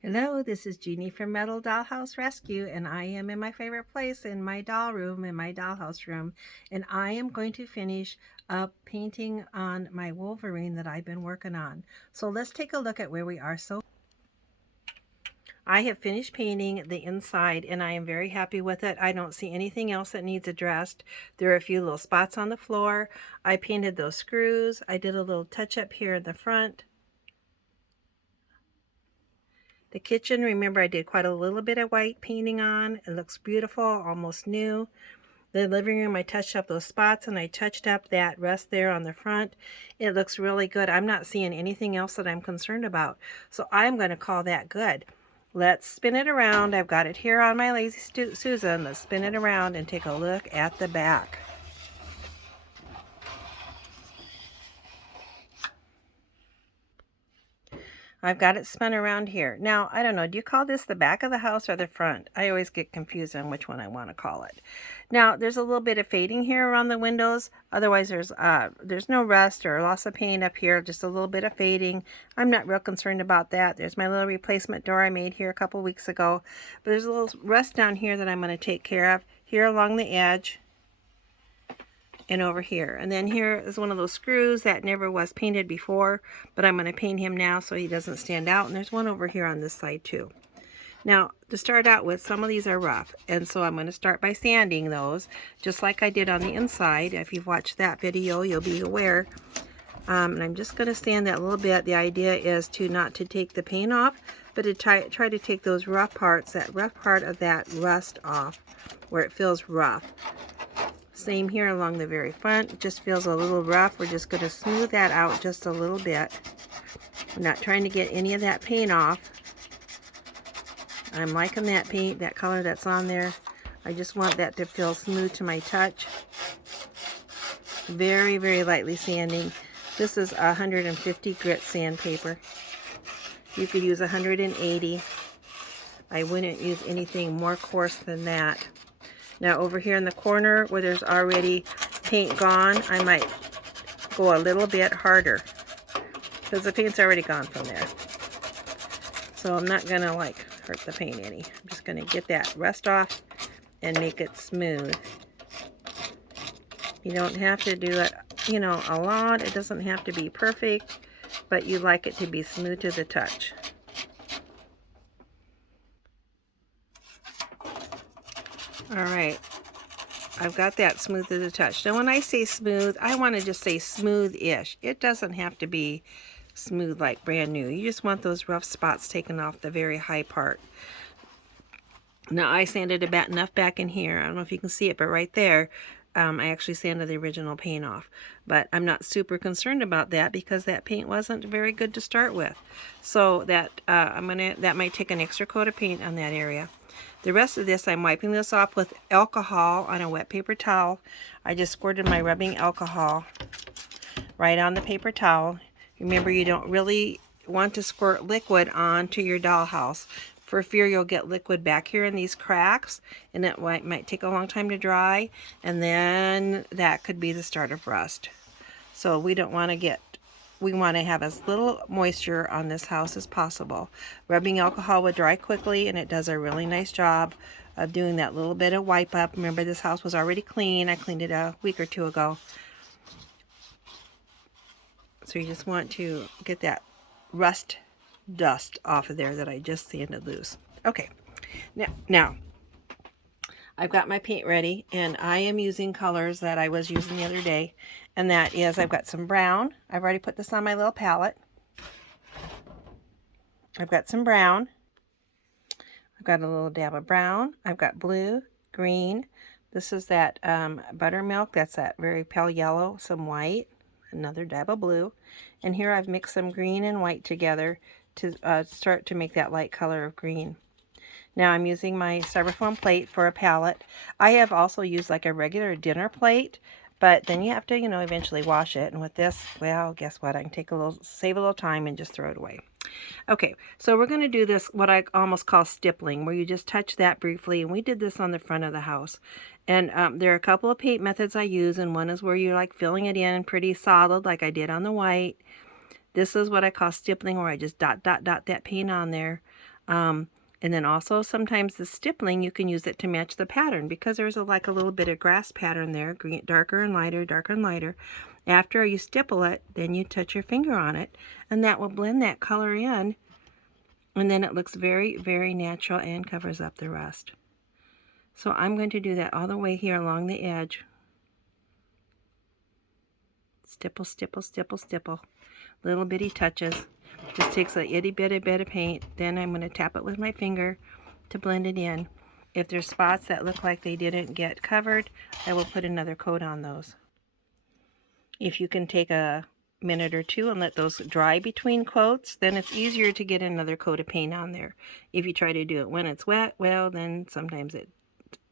Hello, this is Jeannie from Metal Dollhouse Rescue, and I am in my favorite place in my doll room, in my dollhouse room, and I am going to finish up painting on my Wolverine that I've been working on. So let's take a look at where we are. So I have finished painting the inside, and I am very happy with it. I don't see anything else that needs addressed. There are a few little spots on the floor. I painted those screws. I did a little touch up here in the front. The kitchen, remember I did quite a little bit of white painting on. It looks beautiful, almost new. The living room, I touched up those spots and I touched up that rest there on the front. It looks really good. I'm not seeing anything else that I'm concerned about. So I'm going to call that good. Let's spin it around. I've got it here on my Lazy Susan. Let's spin it around and take a look at the back. I've got it spun around here. Now, I don't know, do you call this the back of the house or the front? I always get confused on which one I want to call it. Now, there's a little bit of fading here around the windows. Otherwise, there's no rust or loss of paint up here, just a little bit of fading. I'm not real concerned about that. There's my little replacement door I made here a couple weeks ago. But there's a little rust down here that I'm going to take care of here along the edge and over here. And then here is one of those screws that never was painted before, but I'm going to paint him now so he doesn't stand out. And there's one over here on this side too. Now, to start out with, some of these are rough, and so I'm going to start by sanding those, just like I did on the inside. If you've watched that video, you'll be aware. And I'm just going to sand that a little bit. The idea is not to take the paint off, but to try to take those rough parts, that rough part of that rust off, where it feels rough. Same here along the very front. It just feels a little rough. We're just going to smooth that out just a little bit. I'm not trying to get any of that paint off. I'm liking that paint, that color that's on there. I just want that to feel smooth to my touch. Very, very lightly sanding. This is 150 grit sandpaper. You could use 180. I wouldn't use anything more coarse than that. Now over here in the corner where there's already paint gone, I might go a little bit harder because the paint's already gone from there. So I'm not going to hurt the paint any. I'm just going to get that rust off and make it smooth. You don't have to do it, a lot. It doesn't have to be perfect, but you like it to be smooth to the touch. Alright, I've got that smooth to the touch. Now when I say smooth, I want to just say smooth-ish. It doesn't have to be smooth like brand new. You just want those rough spots taken off the very high part. Now I sanded about enough back in here. I don't know if you can see it, but right there, I actually sanded the original paint off. But I'm not super concerned about that because that paint wasn't very good to start with. So that that might take an extra coat of paint on that area. The rest of this, I'm wiping this off with alcohol on a wet paper towel. I just squirted my rubbing alcohol right on the paper towel. Remember, you don't really want to squirt liquid onto your dollhouse for fear you'll get liquid back here in these cracks, and it might take a long time to dry, and then that could be the start of rust. So we don't want to we want to have as little moisture on this house as possible. Rubbing alcohol will dry quickly, and it does a really nice job of doing that little bit of wipe up. Remember, this house was already clean. I cleaned it a week or two ago. So you just want to get that rust dust off of there that I just sanded loose. Okay, now I've got my paint ready, and I am using colors that I was using the other day, and that is, I've got some brown. I've already put this on my little palette. I've got some brown. I've got a little dab of brown. I've got blue, green. This is that buttermilk. That's that very pale yellow. Some white. Another dab of blue. And here I've mixed some green and white together to start to make that light color of green. Now I'm using my styrofoam plate for a palette. I have also used like a regular dinner plate, but then you have to, eventually wash it. And with this, well, guess what? I can save a little time and just throw it away. Okay, so we're going to do this, what I almost call stippling, where you just touch that briefly. And we did this on the front of the house. And there are a couple of paint methods I use, and one is where you're filling it in pretty solid like I did on the white. This is what I call stippling, where I just dot that paint on there. And then also sometimes the stippling, you can use it to match the pattern because there's like a little bit of grass pattern there, green, darker and lighter, darker and lighter. After you stipple it, then you touch your finger on it, and that will blend that color in, and then it looks very, very natural and covers up the rest. So I'm going to do that all the way here along the edge. Stipple, stipple, stipple, stipple. Little bitty touches. Just takes a itty bitty bit of paint. Then I'm going to tap it with my finger to blend it in. If there's spots that look like they didn't get covered, I will put another coat on those. If you can take a minute or two and let those dry between coats, then it's easier to get another coat of paint on there. If you try to do it when it's wet, well, then sometimes it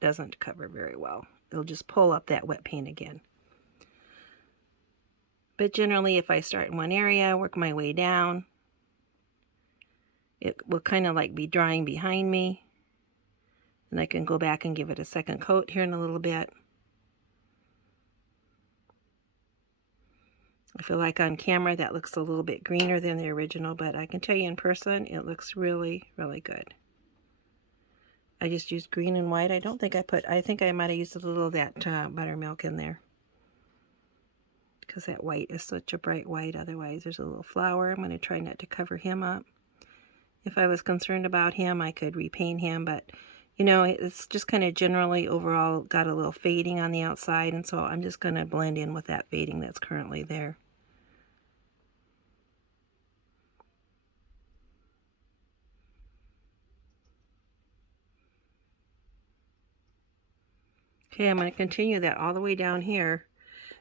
doesn't cover very well. It'll just pull up that wet paint again. But generally, if I start in one area, work my way down, it will kind of like be drying behind me. And I can go back and give it a second coat here in a little bit. I feel like on camera that looks a little bit greener than the original, but I can tell you in person it looks really, really good. I just used green and white. I think I might have used a little of that buttermilk in there, because that white is such a bright white. Otherwise there's a little flower. I'm going to try not to cover him up. If I was concerned about him, I could repaint him, but you know, it's just kind of generally overall got a little fading on the outside, and so I'm just going to blend in with that fading that's currently there. Okay, I'm going to continue that all the way down here.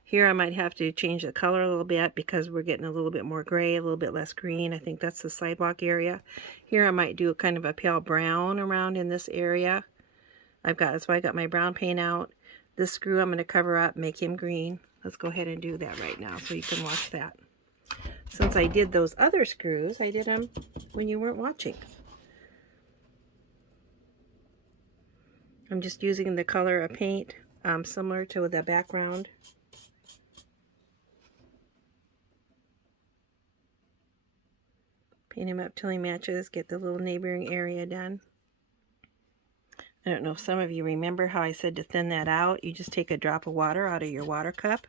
Here I might have to change the color a little bit because we're getting a little bit more gray, a little bit less green. I think that's the sidewalk area. Here I might do a kind of a pale brown around in this area. That's why I got my brown paint out. This screw I'm going to cover up, make him green. Let's go ahead and do that right now so you can watch that. Since I did those other screws, I did them when you weren't watching. I'm just using the color of paint similar to the background. Paint him up till he matches, get the little neighboring area done. I don't know if some of you remember how I said to thin that out. You just take a drop of water out of your water cup,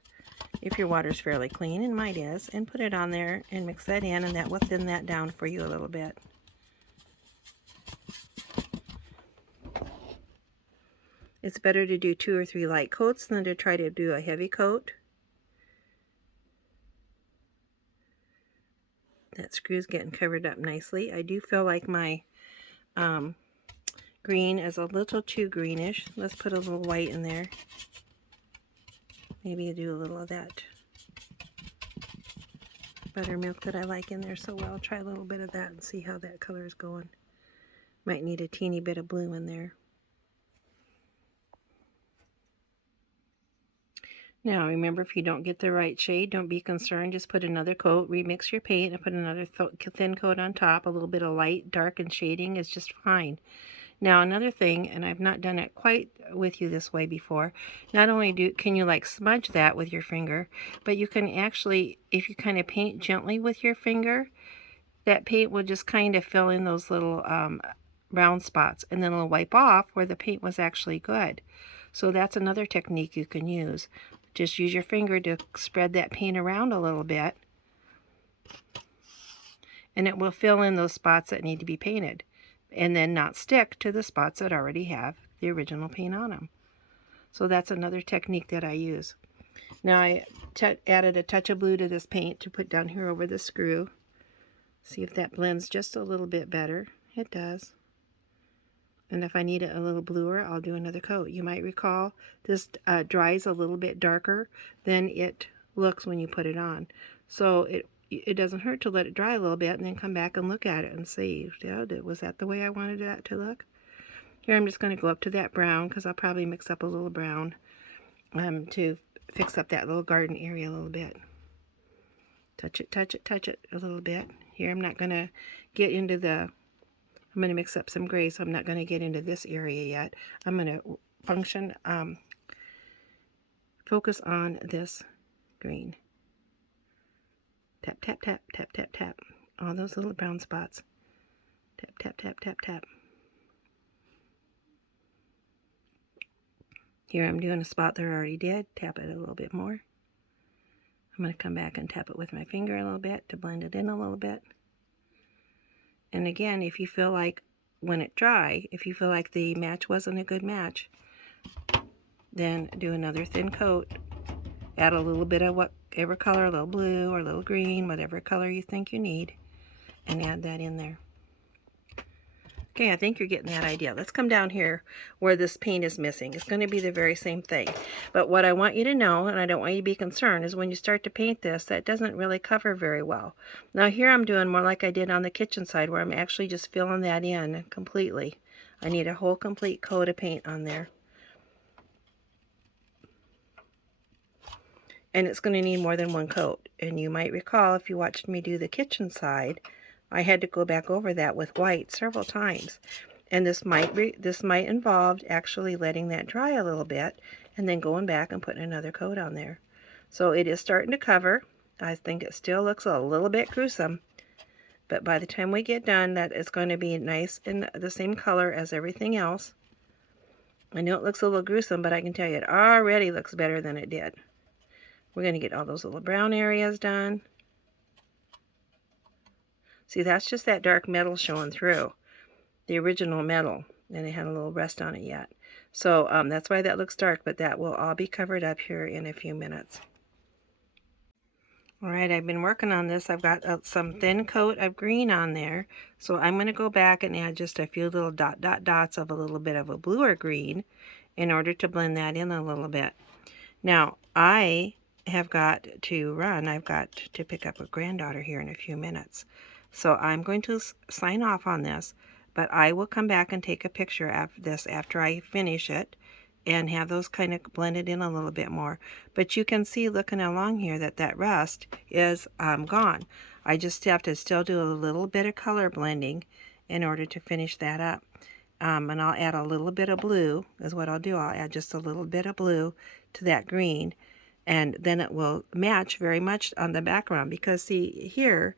if your water's fairly clean, and mine is, and put it on there and mix that in, and that will thin that down for you a little bit. It's better to do 2 or 3 light coats than to try to do a heavy coat. That screw's getting covered up nicely. I do feel like my green is a little too greenish. Let's put a little white in there. Maybe do a little of that buttermilk that I like in there so well. Try a little bit of that and see how that color is going. Might need a teeny bit of blue in there. Now remember, if you don't get the right shade, don't be concerned. Just put another coat, remix your paint, and put another thin coat on top. A little bit of light, dark, and shading is just fine. Now another thing, and I've not done it quite with you this way before, not only can you like smudge that with your finger, but you can actually, if you kind of paint gently with your finger, that paint will just kind of fill in those little round spots, and then it'll wipe off where the paint was actually good. So that's another technique you can use. Just use your finger to spread that paint around a little bit, and it will fill in those spots that need to be painted, and then not stick to the spots that already have the original paint on them. So that's another technique that I use. Now I added a touch of blue to this paint to put down here over the screw. See if that blends just a little bit better. It does. And if I need it a little bluer, I'll do another coat. You might recall this dries a little bit darker than it looks when you put it on. So it doesn't hurt to let it dry a little bit and then come back and look at it and see, yeah, was that the way I wanted that to look? Here I'm just going to go up to that brown, because I'll probably mix up a little brown to fix up that little garden area a little bit. Touch it, touch it, touch it a little bit. Here I'm not going to get into I'm going to mix up some gray, so I'm not going to get into this area yet. I'm going to focus on this green. Tap, tap, tap, tap, tap, tap. All those little brown spots. Tap, tap, tap, tap, tap. Here I'm doing a spot that I already did. Tap it a little bit more. I'm going to come back and tap it with my finger a little bit to blend it in a little bit. And again, if you feel like when it dry, if you feel like the match wasn't a good match, then do another thin coat. Add a little bit of whatever color, a little blue or a little green, whatever color you think you need, and add that in there. Okay, I think you're getting that idea. Let's come down here where this paint is missing. It's going to be the very same thing. But what I want you to know, and I don't want you to be concerned, is when you start to paint this, that doesn't really cover very well. Now here I'm doing more like I did on the kitchen side, where I'm actually just filling that in completely. I need a whole complete coat of paint on there. And it's going to need more than one coat. And you might recall, if you watched me do the kitchen side, I had to go back over that with white several times. And this might involve actually letting that dry a little bit and then going back and putting another coat on there. So it is starting to cover. I think it still looks a little bit gruesome, but by the time we get done, that is going to be nice and the same color as everything else. I know it looks a little gruesome, but I can tell you it already looks better than it did. We're going to get all those little brown areas done. See, that's just that dark metal showing through. The original metal, and it had a little rust on it yet. So that's why that looks dark, but that will all be covered up here in a few minutes. All right, I've been working on this. I've got some thin coat of green on there. So I'm going to go back and add just a few little dots of a little bit of a bluer green in order to blend that in a little bit. Now, I have got to run. I've got to pick up a granddaughter here in a few minutes. So I'm going to sign off on this, but I will come back and take a picture of this after I finish it and have those kind of blended in a little bit more. But you can see looking along here that rust is gone. I just have to still do a little bit of color blending in order to finish that up. And I'll add a little bit of blue is what I'll do. I'll add just a little bit of blue to that green, and then it will match very much on the background, because see here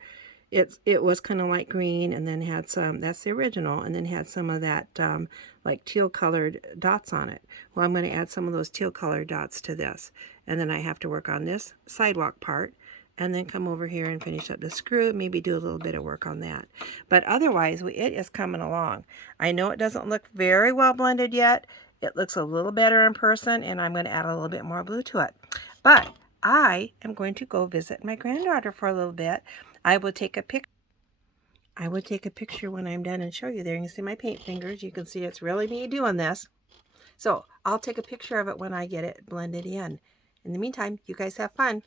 it was kind of light green and then had some, that's the original, and then had some of that like teal colored dots on it. Well, I'm going to add some of those teal colored dots to this, and then I have to work on this sidewalk part and then come over here and finish up the screw, maybe do a little bit of work on that. But otherwise, it is coming along. I know it doesn't look very well blended yet. It looks a little better in person, and I'm going to add a little bit more blue to it. But I am going to go visit my granddaughter for a little bit. I will take a picture when I'm done and show you there. You can see my paint fingers. You can see it's really me doing this. So I'll take a picture of it when I get it blended in. In the meantime, you guys have fun.